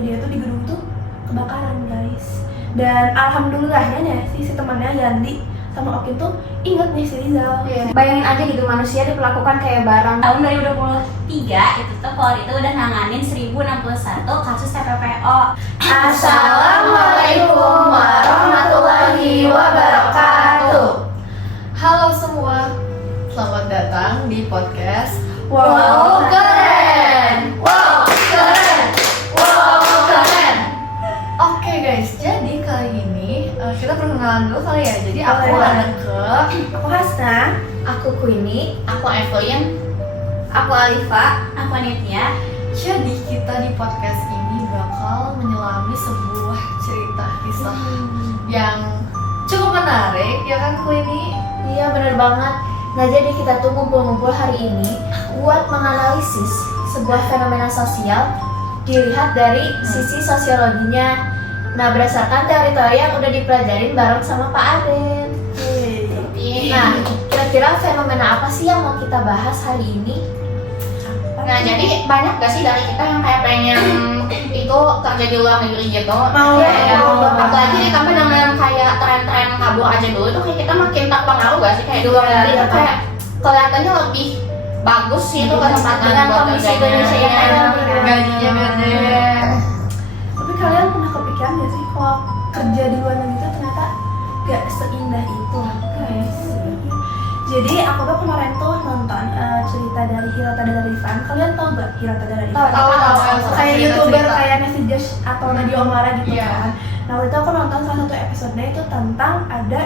kantornya dia tuh di gedung tuh kebakaran guys. Dan alhamdulillahnya si temannya Yandi sama Okin tuh inget nih si Rizal. Bayangin aja gitu, manusia diperlakukan kayak barang. Tahun 2023 itu tuh Polri itu udah nanganin 1061 kasus TPPO. Assalamualaikum warahmatullahi wabarakatuh. Halo semua, selamat datang di podcast Wow keren, wow keren, wow keren. Oke guys, jadi kali ini kita perkenalan dulu kali ya. Jadi aku Boleh. Aneke, Aku Hasna. Aku Queenie, Aku Evelyn, aku Alifa. aku Nitya. jadi kita di podcast ini bakal menyelami sebuah cerita kisah yang cukup menarik, ya kan Queenie? Iya bener banget. Nah jadi kita tuh ngumpul-ngumpul hari ini buat menganalisis sebuah fenomena sosial dilihat dari sisi sosiologinya. Nah berdasarkan teori-teori yang udah dipelajarin bareng sama Pak Aden. Nah kira-kira fenomena apa sih yang mau kita bahas hari ini? Nah jadi banyak gak sih dari kita yang kayak pengen itu kerja di luar negeri gitu? Mau, Apalagi ditambah dengan kayak tren-tren kabur aja dulu tuh kayak kita makin terpengaruh gak sih kayak di luar negeri tuh kayak kelihatannya lebih bagus sih itu kesempatan Dengan buat kondisi kerjanya. Indonesia yang ada. Gajinya gede. Tapi kalian pernah kepikiran gak sih kalau kerja di luar negeri itu ternyata gak seindah itu guys? Jadi aku tuh kemarin tuh nonton cerita dari Hirota Dararifan. Kalian tau gak Hirota Dararifan? Tahu yang suka Kayak cerita-cerita. youtuber kayak Nasi Josh atau Nadia Omara gitu Iya. kan. Nah waktu itu aku nonton salah satu episodenya itu tentang ada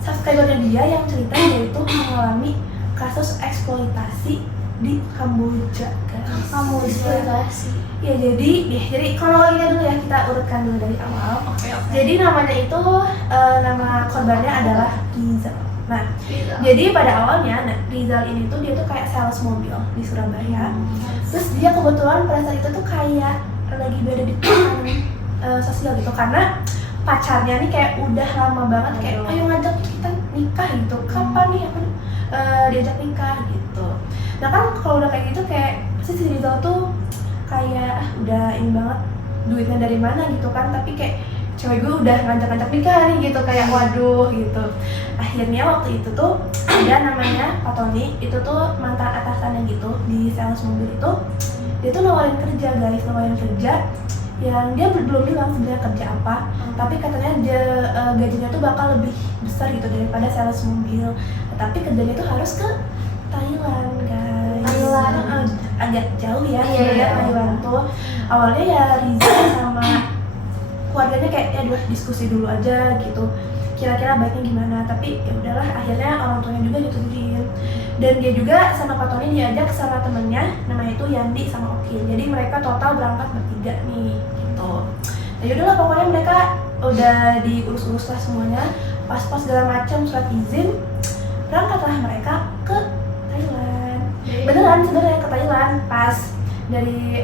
subscribernya dia yang cerita dia itu mengalami kasus eksploitasi di Kamboja guys. Kamu eksploitasi. Ya jadi kronologinya dulu ya, kita urutkan dulu dari awal. Oke. Jadi namanya itu nama korbannya adalah Rizal. Nah, jadi pada awalnya Rizal ini tuh dia tuh kayak sales mobil di Surabaya. Terus dia kebetulan pada saat itu tuh kayak lagi berada di tekanan sosial gitu karena pacarnya nih kayak udah lama banget kayak ayo ngajak kita nikah gitu. Kapan nih aku diajak nikah gitu. Nah kan kalau udah kayak gitu kayak pasti si Rizal tuh kayak udah ini banget duitnya dari mana gitu kan, tapi kayak cewek gue udah ngajak-ngajak nikah nih gitu kayak waduh gitu. Akhirnya waktu itu tuh ada namanya Pak Tony, itu tuh mantan atasannya gitu di sales mobil itu. Dia tuh nawarin kerja guys, nawarin kerja yang dia belum bilang sebenarnya kerja apa, tapi katanya dia gajinya tuh bakal lebih besar gitu daripada sales mobil. Tapi kerjanya tuh harus ke Thailand guys. Thailand. Agak jauh ya Iya, sebenarnya iya. Thailand tuh. Awalnya ya Riza sama keluarganya kayak ya udah diskusi dulu aja gitu, kira-kira baiknya gimana, tapi ya udahlah akhirnya orang tuanya juga diturutin. Dan dia juga sama Pak Tony diajak sama temennya namanya itu Yandi sama Okin, jadi mereka total berangkat bertiga nih gitu. Nah yaudahlah pokoknya mereka udah diurus-urus lah semuanya, pas-pas segala macam surat izin, berangkatlah mereka ke Thailand. Beneran sebenarnya ke Thailand, pas dari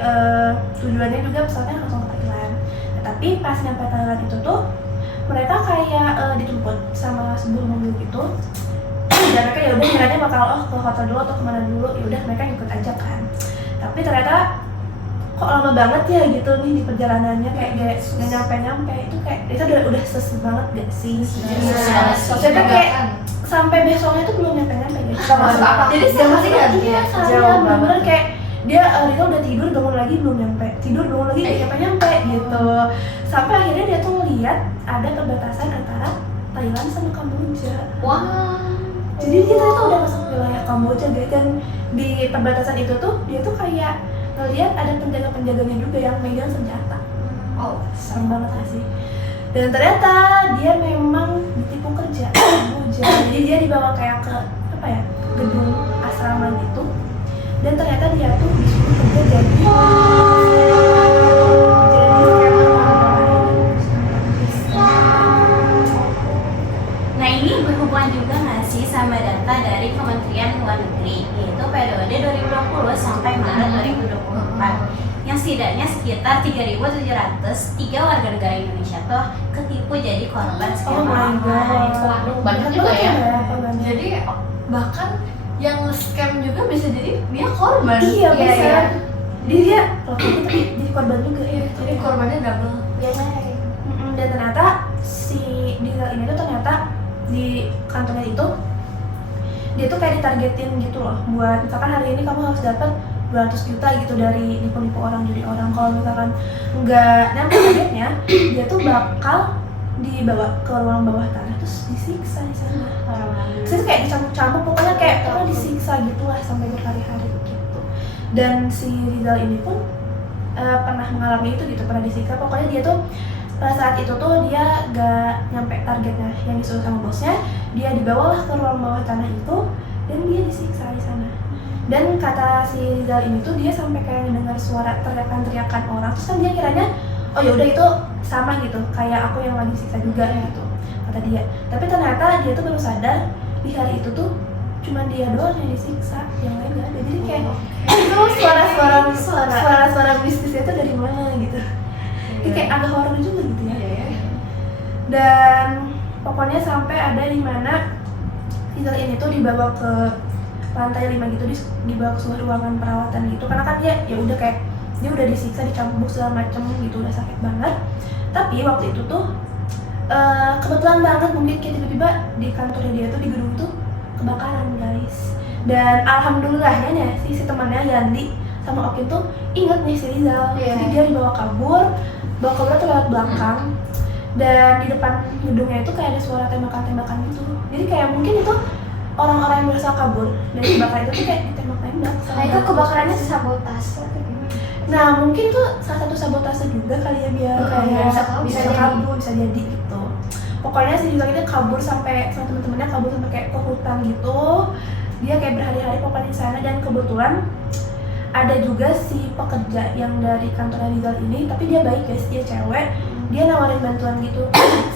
tujuannya juga pesawatnya langsung ke Thailand. Tapi pas nyampe Thailand itu tuh mereka kayak dijemput sama sebuah mobil gitu. Dan mereka ya udah kiranya bakal ke hotel dulu atau kemana dulu, ya udah mereka ikut aja kan. Tapi ternyata kok lama banget ya gitu nih di perjalanannya, kayak nggak nyampe itu kayak itu udah seses banget gak sih? Jadi kayak sampai besoknya tuh belum nyampe gitu. Nggak masuk akal. Jadi Jauh sama sih banget iya ya. sama Jauh bener-bener kayak dia Rita udah tidur bangun lagi belum nyampe, tidur bangun lagi nggak nyampe gitu. Sampai akhirnya dia tuh ngeliat ada perbatasan antara Thailand sama Kamboja. Wah. Jadi kita tuh udah masuk wilayah Kamboja guys, dan di perbatasan itu tuh dia tuh kayak ngeliat ada penjaga-penjaganya juga yang megang senjata. Oh. Serem banget gak sih? Dan ternyata dia memang ditipu kerja Kamboja. Jadi dia dibawa kayak ke apa ya, gedung asrama gitu. Dan ternyata dia tuh disuruh kerja jadi Nah ini berhubungan juga nggak sih sama data dari Kementerian Luar Negeri, yaitu periode 2020 sampai Maret 2024, yang setidaknya sekitar 3.703 warga negara Indonesia tuh ketipu jadi korban scam online. Waduh, banyak juga ya. Jadi Jadi bahkan yang scam juga bisa jadi dia korban. iya bisa. dia pelakunya tapi jadi korban juga ya. Jadi korbannya double. Biasanya kayak gitu. Dan ternyata si Dizal ini tuh ternyata di kantornya itu dia tuh kayak ditargetin gitu loh, buat misalkan hari ini kamu harus dapat 200 juta gitu dari nipu-nipu orang, judi orang. Kalau misalkan nggak nyampe targetnya, dia tuh bakal dibawa ke ruang bawah tanah terus disiksa di sana. Terus itu kayak dicambuk-cambuk, pokoknya kayak disiksa gitulah sampai berhari-hari gitu. Dan si Rizal ini pun pernah mengalami itu gitu, pernah disiksa. Pokoknya dia tuh pada saat itu tuh dia gak nyampe targetnya yang disuruh sama bosnya, dia dibawalah ke ruang bawah tanah itu dan dia disiksa di sana. Dan kata si Rizal ini tuh dia sampai kayak mendengar suara teriakan-teriakan orang, terus kan dia kiranya oh ya udah itu sama gitu kayak aku yang lagi siksa juga gitu kata dia. Tapi ternyata dia tuh baru sadar di hari itu tuh cuma dia doang yang disiksa, yang lain gak ada. Jadi kayak itu suara-suara mistisnya tuh dari mana gitu. Jadi kayak agak horor juga gitu ya. Dan pokoknya sampai ada di mana Rizal ini tuh dibawa ke lantai 5 gitu, dibawa ke sebuah ruangan perawatan gitu, karena kan dia ya udah kayak dia udah disiksa, dicambuk segala macem gitu, udah sakit banget. Tapi waktu itu tuh kebetulan banget mungkin kayak tiba-tiba di kantornya dia tuh di gedung tuh kebakaran guys. Dan alhamdulillahnya si temannya Yandi sama Okin tuh inget nih si Rizal. Jadi dia dibawa kabur tuh lewat belakang. Dan di depan gedungnya itu kayak ada suara tembakan-tembakan gitu. Jadi kayak mungkin itu orang-orang yang berusaha kabur dari kebakaran itu tuh kayak ditembak-tembak. Nah itu kebakarannya sabotase. Nah mungkin tuh salah satu sabotase juga kali ya, biar kayak bisa kabur, bisa jadi gitu. Pokoknya si Rizal ini kabur sampai sama temen-temennya, kabur sampai kayak ke hutan gitu. Dia kayak berhari-hari pokoknya di sana. Dan kebetulan ada juga si pekerja yang dari kantor Rizal ini, tapi dia baik guys, dia cewek. Dia nawarin bantuan gitu.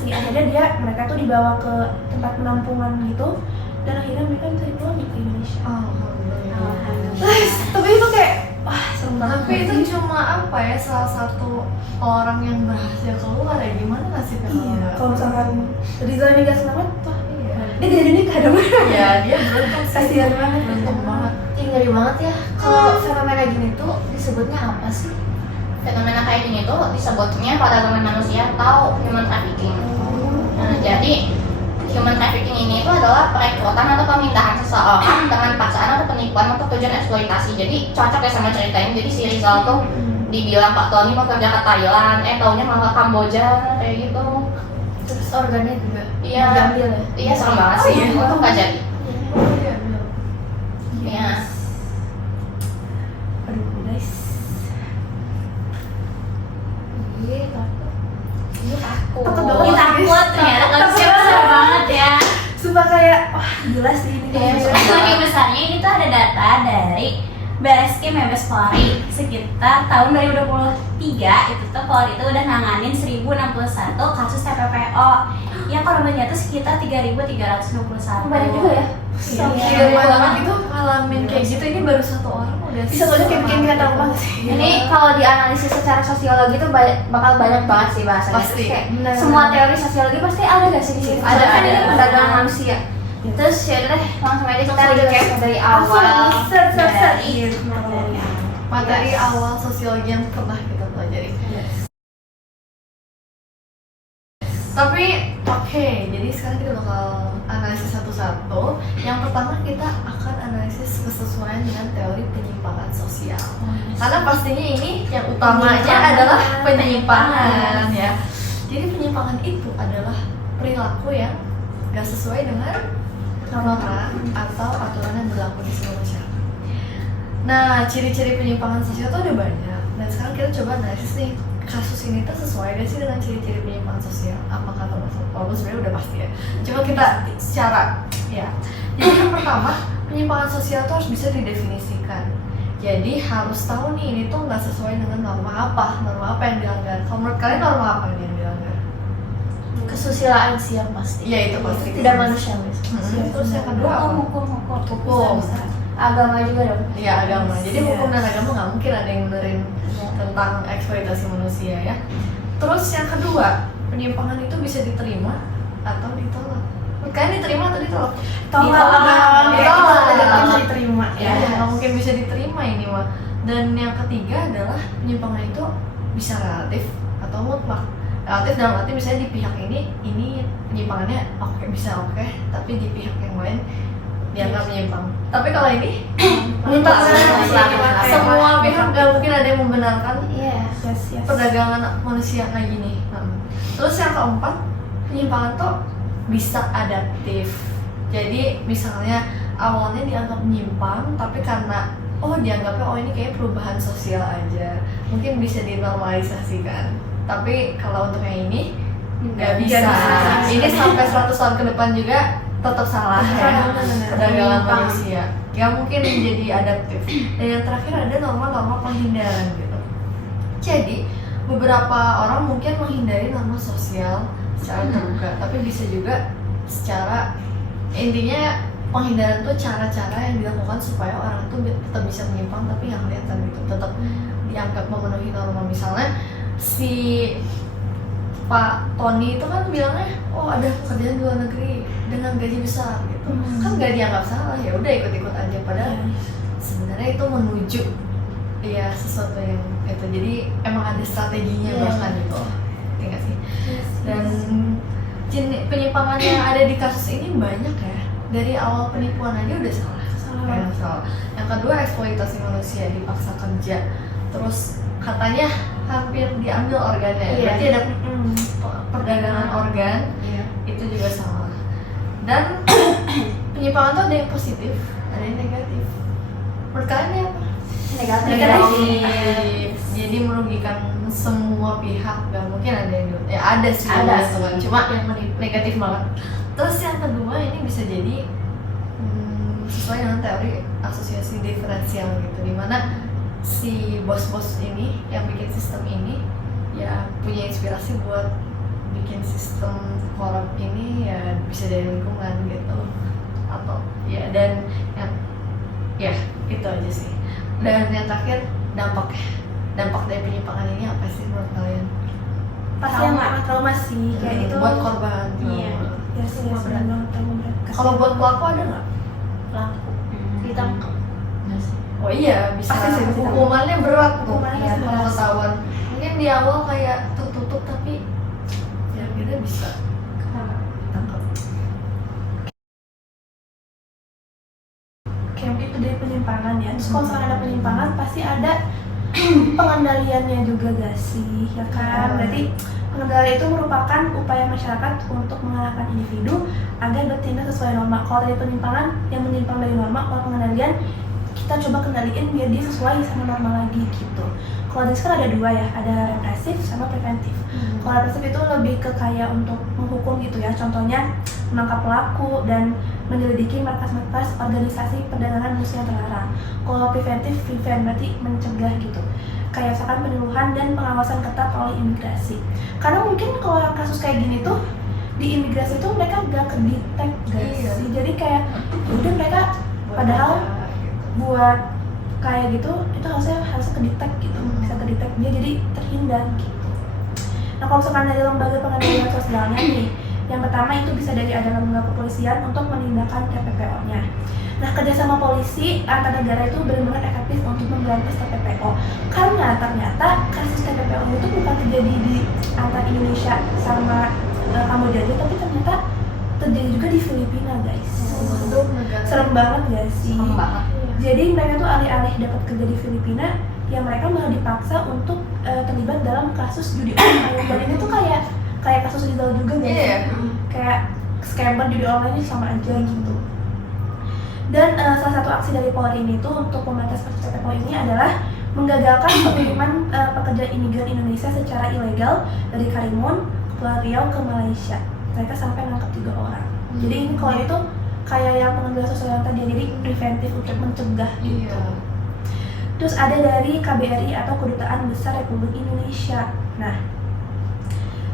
Akhirnya mereka tuh dibawa ke tempat penampungan gitu. Dan akhirnya mereka bisa pulang ke Indonesia. Tapi itu kayak wah serem banget. Tapi itu cuma apa ya, salah satu orang yang berhasil keluar ya, gimana nasibnya kalau Iya, nggak? kalau misalkan Rizal ini gak selamat, wah Iya. dia gak jadi nikah dong. Ya dia beruntung sih. Kasihan banget. Beruntung banget. Ih, ngeri banget ya. Kalau fenomena gini tuh disebutnya apa sih? Fenomena kayak gini tuh disebutnya perdagangan manusia atau human trafficking. Nah, jadi human trafficking ini itu adalah perekrutan atau pemindahan seseorang dengan paksaan atau penipuan untuk tujuan eksploitasi. Jadi cocok ya sama ceritain. Jadi si Rizal tuh dibilang Pak Tony mau kerja ke Thailand, taunya malah ke Kamboja kayak gitu. Terus organnya juga Iya, diambil ya? iya serem banget sih. Itu nggak jadi. Iya. Aduh guys. Iya, takut. Ini takut. Takut banget. Ini takut ternyata konsepnya besar banget ya. Sumpah kayak wah gila sih ini. Semakin besarnya ini tuh ada data dari Bareskrim Mabes Polri sekitar tahun 2023 itu tuh Polri itu udah nanganin 1061 kasus TPPO yang korbannya tuh sekitar 3.361. Banyak juga ya? Dari orang itu ngalamin kayak gitu, ini baru satu orang udah Bisa soalnya kayak bikin kita tahu banget sih. Ini kalau dianalisis secara sosiologi tuh bakal banyak banget sih bahasanya. Pasti. Terus kayak Bener. semua teori sosiologi pasti ada gak sih di situ? Ada, Soalnya kan ada. ini perdagangan manusia. Terus ya udah deh, langsung aja kita recap dari awal. Set Dari gitu. materi awal sosiologi yang pernah kita pelajari. Tapi oke, jadi sekarang kita bakal analisis satu-satu. Yang pertama kita akan analisis kesesuaian dengan teori penyimpangan sosial. Karena pastinya ini yang utamanya adalah penyimpangan ya. Jadi penyimpangan itu adalah perilaku yang gak sesuai dengan norma atau aturan yang berlaku di seluruh masyarakat. Nah, ciri-ciri penyimpangan sosial itu ada banyak. Dan sekarang kita coba analisis nih, kasus ini tuh sesuai gak sih dengan ciri-ciri penyimpangan sosial? Apakah termasuk? Walaupun sebenarnya udah pasti ya. Coba kita secara ya. Jadi yang pertama, penyimpangan sosial itu harus bisa didefinisikan. Jadi harus tahu nih ini tuh nggak sesuai dengan norma apa yang dilanggar. Kalau menurut kalian norma apa nih yang dilanggar? Kesusilaan sih yang pasti. Iya itu pasti. Tidak manusiawi. Terus yang kedua apa? Hukum. Agama juga dong. Iya agama. Jadi Iya. hukum dan agama nggak mungkin ada yang benerin tentang eksploitasi manusia ya. Terus yang kedua, penyimpangan itu bisa diterima atau ditolak. Kalian diterima atau ditolak? Tolak dong. Ditolak. Tidak bisa diterima. Ya, nggak mungkin bisa diterima ini mah. Dan yang ketiga adalah penyimpangan itu bisa relatif atau mutlak. Relatif dalam arti misalnya di pihak ini penyimpangannya oke, tapi di pihak yang lain dianggap menyimpang. Tapi kalau ini mutlak, semua pihak gak mungkin ada yang membenarkan Yes. perdagangan manusia kayak gini. Terus yang keempat, penyimpangan tuh bisa adaptif. Jadi misalnya awalnya dianggap menyimpang, tapi karena dianggapnya ini kayak perubahan sosial aja, mungkin bisa dinormalisasikan. Tapi kalau untuk yang ini nggak bisa. Ini sampai 100 tahun ke depan juga tetap salah ya, perdagangan manusia. Nggak mungkin menjadi adaptif. Dan yang terakhir ada norma-norma penghindaran gitu. Jadi beberapa orang mungkin menghindari norma sosial secara terbuka, tapi bisa juga secara intinya penghindaran tuh cara-cara yang dilakukan supaya orang tuh tetap bisa menyimpang tapi nggak kelihatan gitu, tetap dianggap memenuhi norma. Misalnya si Pak Tony itu kan bilangnya ada pekerjaan di luar negeri dengan gaji besar gitu, kan nggak dianggap salah, ya udah ikut-ikut aja, padahal sebenarnya itu menuju ya sesuatu yang itu. Jadi emang ada strateginya bahkan gitu, enggak sih? Dan penyimpangan yang ada di kasus ini banyak ya. Dari awal penipuan aja udah salah. Yang kedua eksploitasi manusia, dipaksa kerja, terus katanya hampir diambil organnya. Berarti ada perdagangan organ, itu juga salah. Dan penyimpangan tuh ada yang positif, ada yang negatif. Menurut kalian ini apa? Negatif. Jadi merugikan semua pihak, gak mungkin ada yang ada sih, cuma yang negatif banget. Terus yang kedua ini bisa jadi sesuai dengan teori asosiasi diferensial gitu, dimana si bos-bos ini yang bikin sistem ini ya punya inspirasi buat bikin sistem korup ini ya bisa dari lingkungan gitu, atau ya dan yang ya itu aja sih. Dan yang terakhir dampak dari penyimpangan ini apa sih menurut kalian? Pasti trauma sih kayak itu buat korban. Semua berat banget trauma. Kalau buat pelaku ada nggak? Pelaku ditangkap. Oh iya, bisa. Pasti sih, Hukumannya berat tuh. Hukumannya Ya, kalau berat. ketahuan. Mungkin di awal kayak tertutup tapi ya kita bisa tangkap. Kayak itu dari penyimpangan ya. Terus kalau misalnya ada penyimpangan pasti ada pengendaliannya juga gak sih, ya kan? Berarti pengendalian itu merupakan upaya masyarakat untuk mengarahkan individu agar bertindak sesuai norma. Kalau dari penyimpangan yang menyimpang dari norma, kalau pengendalian kita coba kendaliin biar dia sesuai sama norma lagi gitu. Kalau di sekarang ada dua ya, ada represif sama preventif. Kalau represif itu lebih ke kayak untuk menghukum gitu ya, contohnya menangkap pelaku dan menyelidiki markas-markas organisasi perdagangan manusia yang terlarang. Kalau preventif, berarti mencegah gitu, kayak misalkan penyuluhan dan pengawasan ketat oleh imigrasi. Karena mungkin kalau kasus kayak gini tuh di imigrasi tuh mereka gak kedetek sih, jadi kayak udah mereka padahal buat kayak gitu itu harusnya kedetek gitu, bisa kedetek dia jadi terhindar gitu. Nah kalau misalkan dari lembaga pengendalian sosialnya nih, yang pertama itu bisa dari ada lembaga kepolisian untuk menindakkan TPPO-nya. Nah kerjasama polisi antar negara itu benar-benar efektif untuk memberantas TPPO, karena ternyata kasus TPPO itu bukan terjadi di antara Indonesia sama Kamboja aja, tapi ternyata terjadi juga di Filipina guys. Itu serem banget ya sih. Jadi mereka tuh alih-alih dapat kerja di Filipina, ya mereka malah dipaksa untuk terlibat dalam kasus judi online. Dan ini tuh kayak kasus Rizal juga guys. Kayak scammer judi online ini sama aja gitu. Dan salah satu aksi dari Polri ini tuh untuk memberantas kasus TPPO ini adalah menggagalkan pengiriman pekerja imigran Indonesia secara ilegal dari Karimun, Kepulauan Riau ke Malaysia. Mereka sampai nangkap 3 orang. Jadi ini kalau itu kayak yang pengendalian sosial yang tadi, jadi preventif untuk mencegah gitu. Terus ada dari KBRI atau Kedutaan Besar Republik Indonesia. Nah,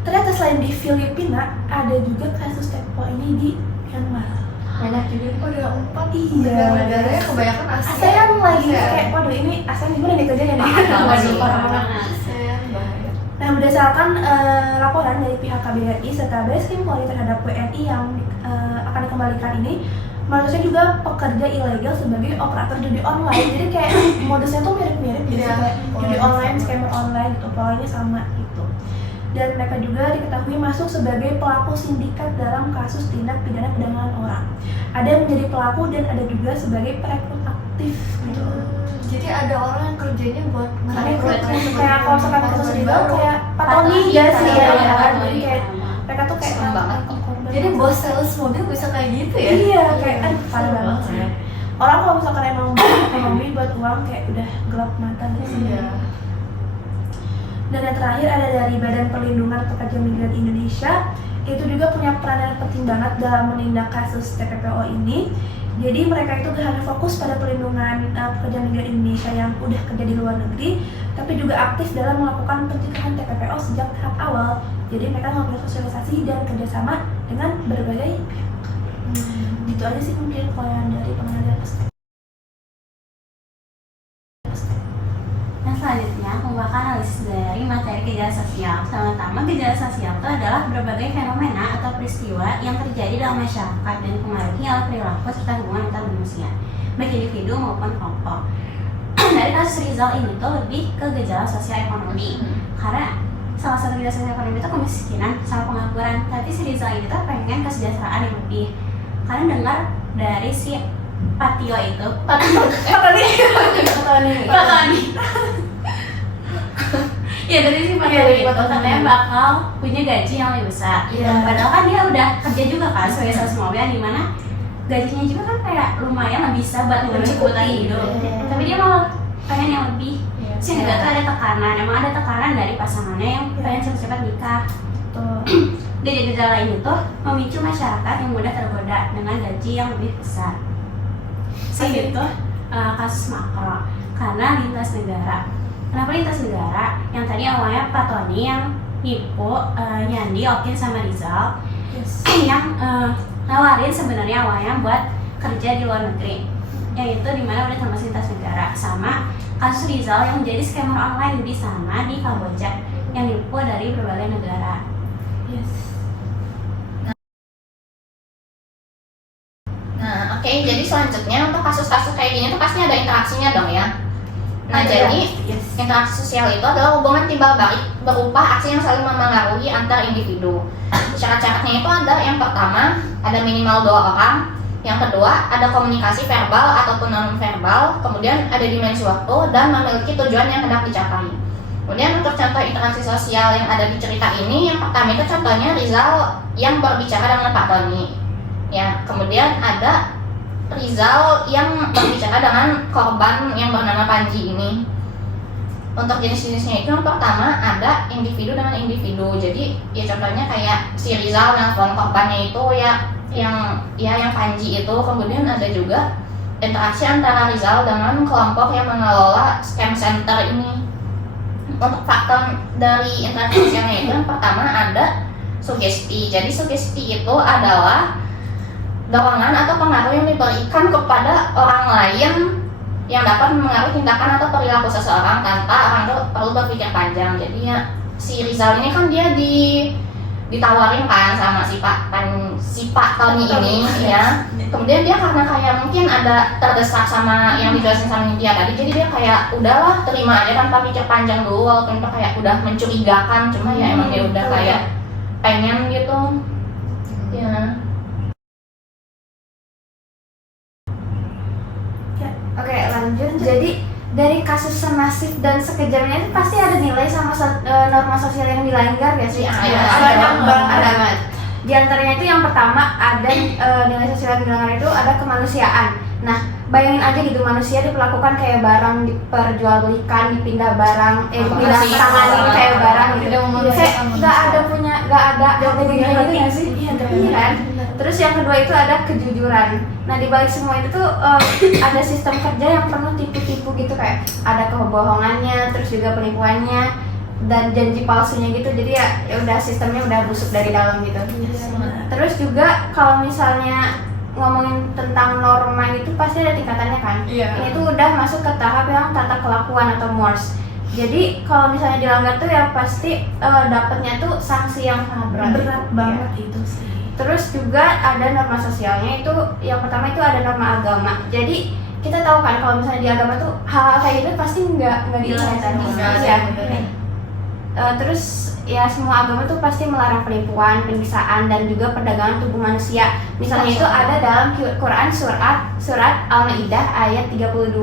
ternyata selain di Filipina ada juga kasus TPPO ini di Myanmar. Banyak juga. Ada 4 Iya. negaranya kebanyakan ASEAN lagi kayak waduh ini ASEAN gimana nih kerjanya nih? ASEAN bahaya. Nah berdasarkan laporan dari pihak KBRI serta Bareskrim Polri terhadap WNI yang akan dikembalikan ini, modusnya juga pekerja ilegal sebagai operator judi online. Jadi kayak modusnya tuh mirip-mirip gitu, Iya, kayak judi polanya online, sama. scammer online gitu, polanya sama gitu. Dan mereka juga diketahui masuk sebagai pelaku sindikat dalam kasus tindak pidana perdagangan orang. Ada yang menjadi pelaku dan ada juga sebagai perekrut aktif gitu. Jadi ada orang yang kerjanya buat Perekrut ngerekrut kayak kalau misalkan kasus illegal kayak Patoni, patoni ya sih ya, patoni, kan? patoni. Jadi kayak mereka tuh kayak Serem banget. korban. Jadi bos sales mobil bisa kayak gitu ya? Iya, kayak aduh parah Serem banget sih. banget. Orang kalau misalkan emang ekonomi buat uang kayak udah gelap mata gitu sih. Iya. Dan yang terakhir ada dari Badan Perlindungan Pekerja Migran Indonesia, itu juga punya peran yang penting banget dalam menindak kasus TPPO ini. Jadi mereka itu gak hanya fokus pada perlindungan pekerja migran Indonesia yang udah kerja di luar negeri, tapi juga aktif dalam melakukan pencegahan TPPO sejak tahap awal. Jadi mereka melakukan sosialisasi dan kerjasama dengan berbagai pihak. Gitu aja sih mungkin kalau yang dari pengajar aspek. Nah selanjutnya pembahasan analisis dari materi gejala sosial. Pertama, gejala sosial itu adalah berbagai fenomena atau peristiwa yang terjadi dalam masyarakat dan dipengaruhi oleh perilaku serta hubungan antar manusia, baik individu maupun kelompok. Dari kasus Rizal ini tuh lebih ke gejala sosial ekonomi, karena salah satu gejala sosial ekonomi itu kemiskinan sama pengangguran. Tapi si Rizal ini tuh pengen kesejahteraan yang lebih, karena dengar dari si Patio itu Patoni ya dari si Patio itu katanya bakal punya gaji yang lebih besar. Iya. Padahal kan dia udah kerja juga kan sebagai sales mobil, yang dimana gajinya juga kan kayak lumayan lah bisa buat memenuhi kebutuhan hidup. Iya. Tapi dia malah pengen yang lebih. Iya. Sehingga tuh ada tekanan, emang ada tekanan dari pasangannya yang pengen cepat-cepat nikah. Tuh. Gejala-gejala ini tuh memicu masyarakat yang mudah tergoda dengan gaji yang lebih besar. Itu kasus makro karena lintas negara. Kenapa lintas negara? Yang tadi awalnya Pak Tony yang nipu Yandi, Okin sama Rizal yang nawarin sebenarnya awalnya buat kerja di luar negeri. Yang itu dimana udah termasuk lintas negara. Sama kasus Rizal yang menjadi scammer online di sana di Kamboja yang nipu dari berbagai negara. Nah, oke, jadi selanjutnya untuk kasus-kasus kayak gini tuh pasti ada interaksinya dong ya. Nah, jadi interaksi sosial itu adalah hubungan timbal balik berupa aksi yang saling memengaruhi antar individu. Syarat-syaratnya itu ada, yang pertama ada minimal 2 orang, yang kedua ada komunikasi verbal ataupun non verbal, kemudian ada dimensi waktu dan memiliki tujuan yang hendak dicapai. Kemudian untuk contoh interaksi sosial yang ada di cerita ini, yang pertama itu contohnya Rizal yang berbicara dengan Pak Tony. Ya, kemudian ada Rizal yang berbicara dengan korban yang bernama Panji ini. Untuk jenis-jenisnya itu yang pertama ada individu dengan individu. Jadi ya contohnya kayak si Rizal nelfon korbannya itu yang Panji itu. Kemudian ada juga interaksi antara Rizal dengan kelompok yang mengelola scam center ini. Untuk faktor dari interaksi sosialnya itu yang pertama ada sugesti. Jadi sugesti itu adalah dorongan atau pengaruh yang diberikan kepada orang lain yang dapat mempengaruhi tindakan atau perilaku seseorang tanpa orang itu perlu berpikir panjang. Jadi ya si Rizal ini kan dia ditawarin kan sama si Pak Tony ini ya. Kemudian dia karena kayak mungkin ada terdesak sama yang dijelasin sama dia tadi, jadi dia kayak udahlah terima aja tanpa pikir panjang dulu, walaupun itu kayak udah mencurigakan, cuma ya emang dia udah kayak pengen gitu ya. Oke, lanjut. Jadi dari kasus semasif dan sekejamnya itu pasti ada nilai sama norma sosial yang dilanggar gak sih? Ada banget. Di antaranya itu yang pertama ada nilai sosial yang dilanggar itu ada kemanusiaan. Nah, bayangin aja gitu, manusia diperlakukan kayak barang, diperjualbelikan, dipindah barang, dipindah tanganin kayak barang gitu. Kayak nggak ada harga dirinya gitu nggak sih? Iya kan? Terus yang kedua itu ada kejujuran. Nah, di balik semua itu tuh ada sistem kerja yang penuh tipu-tipu gitu, kayak ada kebohongannya, terus juga penipuannya dan janji palsunya gitu. Jadi ya udah sistemnya udah busuk dari dalam gitu. Terus juga kalau misalnya ngomongin tentang norma itu pasti ada tingkatannya kan. Ini tuh udah masuk ke tahap yang tata kelakuan atau mores. Jadi kalau misalnya dilanggar tuh ya pasti dapatnya tuh sanksi yang sangat berat. Berat banget itu sih. Terus juga ada norma sosialnya, itu yang pertama itu ada norma agama. Jadi kita tahu kan kalau misalnya di agama tuh hal-hal kayak gitu pasti nggak dilarang. Ya. Terus ya semua agama tuh pasti melarang penipuan, penyiksaan, dan juga perdagangan tubuh manusia. Misalnya itu ada dalam Quran surat Al-Maidah ayat 32.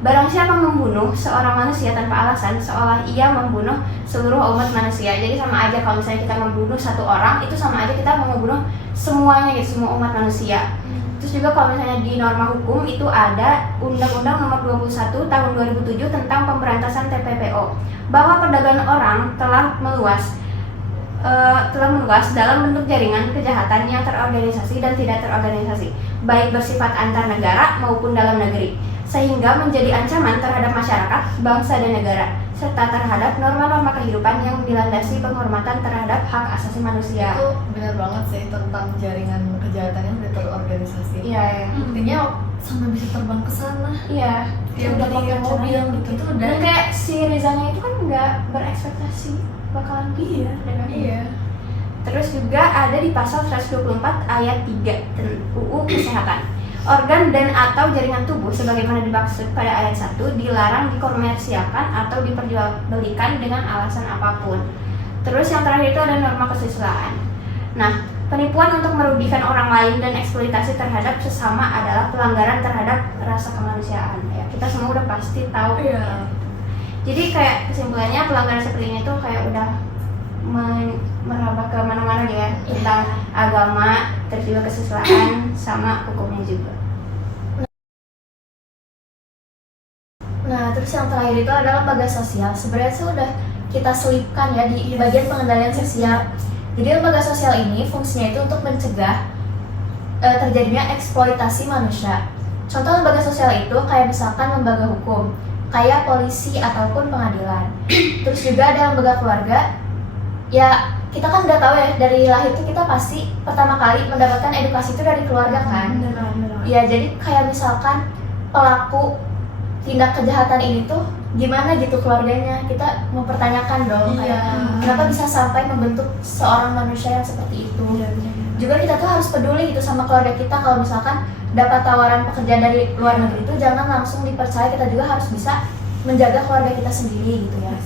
Barang siapa membunuh seorang manusia tanpa alasan, seolah ia membunuh seluruh umat manusia. Jadi sama aja kalau misalnya kita membunuh satu orang, itu sama aja kita membunuh semuanya gitu, semua umat manusia. Terus juga kalau misalnya di norma hukum itu ada Undang-Undang Nomor 21 Tahun 2007 tentang pemberantasan TPPO, bahwa perdagangan orang telah meluas dalam bentuk jaringan kejahatan yang terorganisasi dan tidak terorganisasi, baik bersifat antar negara maupun dalam negeri, sehingga menjadi ancaman terhadap masyarakat, bangsa dan negara, serta terhadap norma-norma kehidupan yang dilandasi penghormatan terhadap hak asasi manusia. Itu benar banget sih tentang jaringan kejahatan yang tidak terorganisasi. Iya. Intinya sampai bisa terbang ke sana. Iya. Dia udah pakai mobil gitu. Itu udah. Dan kayak si Rizanya itu kan nggak berekspektasi bakalan Iya. Terus juga ada di pasal 124 ayat 3 UU Kesehatan. Organ dan atau jaringan tubuh sebagaimana dimaksud pada ayat 1 dilarang dikomersialkan atau diperjualbelikan dengan alasan apapun. Terus yang terakhir itu ada norma kesusilaan. Nah, penipuan untuk merugikan orang lain dan eksploitasi terhadap sesama adalah pelanggaran terhadap rasa kemanusiaan. Ya, kita semua udah pasti tahu. Iya. Jadi kayak kesimpulannya pelanggaran seperti ini tuh kayak udah merambah ke mana-mana ya, tentang agama, terus juga kesusilaan sama hukumnya juga. Nah, terus yang terakhir itu adalah lembaga sosial. Sebenarnya sudah kita selipkan ya di bagian pengendalian sosial. Jadi lembaga sosial ini fungsinya itu untuk mencegah terjadinya eksploitasi manusia. Contoh lembaga sosial itu kayak misalkan lembaga hukum, kayak polisi ataupun pengadilan. Terus juga ada lembaga keluarga. Ya, kita kan udah tahu ya dari lahir itu kita pasti pertama kali mendapatkan edukasi itu dari keluarga kan. Ya, jadi kayak misalkan pelaku tindak kejahatan ini tuh gimana gitu keluarganya, kita mempertanyakan dong kayak kenapa bisa sampai membentuk seorang manusia yang seperti itu. Juga kita tuh harus peduli gitu sama keluarga kita. Kalau misalkan dapat tawaran pekerjaan dari luar negeri itu jangan langsung dipercaya, kita juga harus bisa menjaga keluarga kita sendiri gitu ya.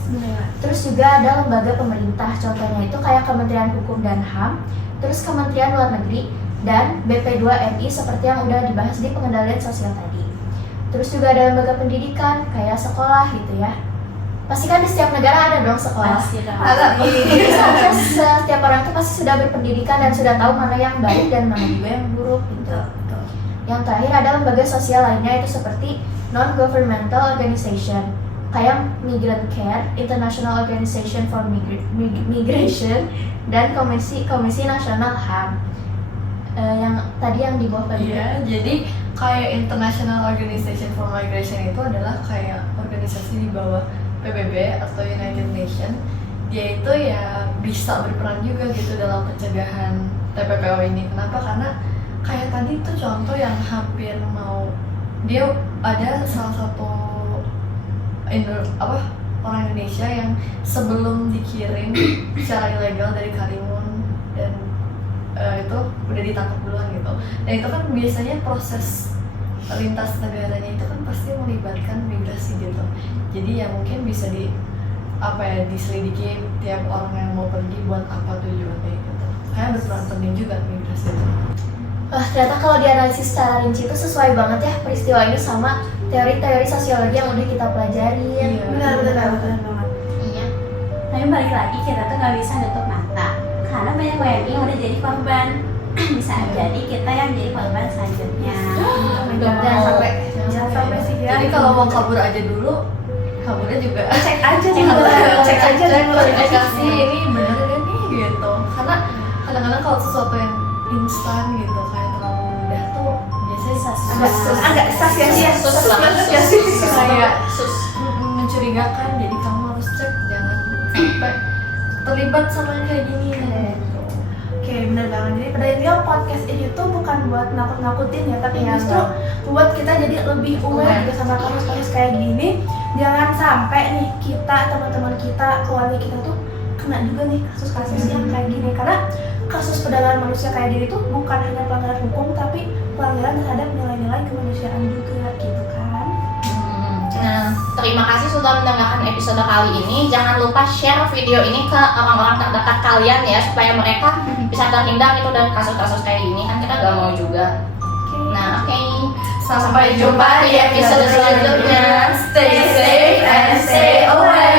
Terus juga ada lembaga pemerintah, contohnya itu kayak Kementerian Hukum dan HAM, terus Kementerian Luar Negeri, dan BP2MI seperti yang udah dibahas di pengendalian sosial tadi. Terus juga ada lembaga pendidikan kayak sekolah gitu ya. Pasti kan di setiap negara ada dong sekolah. Jadi setiap orang itu pasti sudah berpendidikan dan sudah tahu mana yang baik dan mana juga yang buruk gitu. Yang terakhir ada lembaga sosial lainnya itu seperti non-governmental organization kayak Migrant Care, International Organization for Migration, dan Komisi Nasional HAM. Yang tadi yang di bawah tadi. Iya, jadi kayak International Organization for Migration itu adalah kayak organisasi di bawah PBB atau United Nations. Dia itu ya bisa berperan juga gitu dalam pencegahan TPPO ini. Kenapa? Karena kayak tadi itu contoh yang hampir mau, dia ada salah satu orang Indonesia yang sebelum dikirim secara ilegal dari Karimun dan itu udah ditangkap duluan gitu. Dan itu kan biasanya proses lintas negaranya itu kan pasti melibatkan migrasi gitu. Jadi ya mungkin bisa diselidiki tiap orang yang mau pergi buat apa tujuannya gitu. Kayak berperan penting juga migrasi itu. Wah, ternyata kalau dianalisis secara rinci itu sesuai banget ya peristiwa ini sama teori-teori sosiologi yang udah kita pelajarin. Benar banget. Iya. Tapi balik lagi kita tuh nggak bisa nutup mata karena banyak WNI yang udah jadi korban. Bisa jadi kita yang jadi korban selanjutnya. Jangan sampai sih ya. Jadi kalau mau kabur aja dulu, kaburnya juga cek aja dulu. verifikasi ini bener gak nih gitu. Karena kadang-kadang kalau sesuatu yang instan gitu kayak terlalu mudah tuh biasanya agak kayak mencurigakan. Jadi kamu harus cek, jangan sampai terlibat sama yang kayak gini gitu. Oke, benar banget. Jadi pada intinya podcast ini tuh bukan buat nakut-nakutin ya, tapi justru buat kita jadi lebih aware gitu sama kasus-kasus kayak gini. Jangan sampai nih kita, teman-teman kita, keluarga kita tuh kena juga nih kasus-kasus yang kayak gini, karena kasus perdagangan manusia kayak gini tuh bukan hanya pelanggaran hukum tapi pelanggaran terhadap nilai-nilai kemanusiaan juga gitu kan. Nah, terima kasih sudah mendengarkan episode kali ini. Jangan lupa share video ini ke orang-orang terdekat kalian ya, supaya mereka bisa terhindar itu dari kasus-kasus kayak gini, kan kita gak mau juga. Nah, oke. Sampai jumpa di episode selanjutnya. Stay safe and stay away.